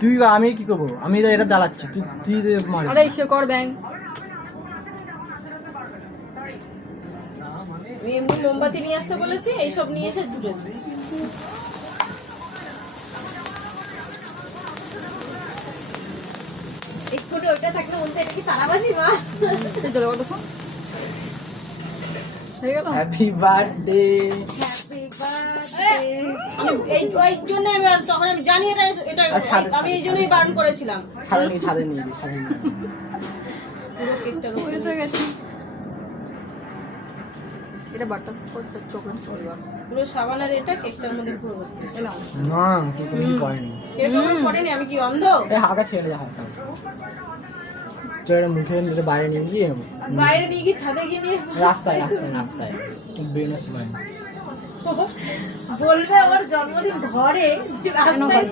তুই আমি কি করবো? আমি এটা জ্বালাচ্ছি, তুই মার। আরে সে কর ব্যাং। আমি এমনি মোমবাতি নিয়ে আসতে বলেছি, এইসব নিয়ে এসে জুটেছি। একটু ওইটা থাকলে বলতে এটা কি তারাবাজি মা? চলে গেল তো হয়ে গেল। Happy birthday. Happy birthday. আমি এই জন্য তখন আমি জানি এটা আমি এই জন্যই বারণ করেছিলাম। ছাদে নিয়ে পুরো কেকটা হয়ে তো গেছে। এটা বাটারস্কচ আর চকলেট ফ্লেভার। পুরো সাবানের এটা কেকটার মধ্যে পুরো ভর্তি। এলাম না কি তুমি করেনি। কেক আমার করেনি, আমি কি অন্ধ? এই হালকা ছেড়ে যা, হালকা চলে মুখে নিয়ে বাইরে নিয়ে গিয়ে বাইরে নিয়ে গিয়ে ছাদে গিয়ে নিয়ে রাস্তায় বেরোনোর সময় বলবে ওর জন্মদিন ঘরে রাস্তায়